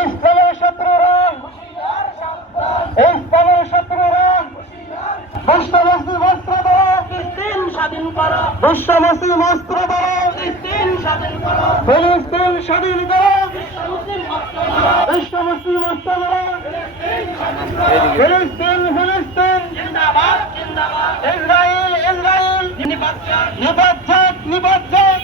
ইসলামের শত্রুরা, ইসলামের শত্রুরা বিশ্ব মুসলিম অস্ত্র দ্বারা ফিলিস্তিন স্বাধীন করো, বিশ্ব মুসলিম অস্ত্র দ্বারা ফিলিস্তিন স্বাধীন করো, ফিলিস্তিন স্বাধীন করো, বিশ্ব মুসলিম অস্ত্র দ্বারা ফিলিস্তিন, ফিলিস্তিন জিন্দাবাদ, জিন্দাবাদ, ইসরায়েল, ইসরায়েল নিপাত যাক, নিপাত যাক।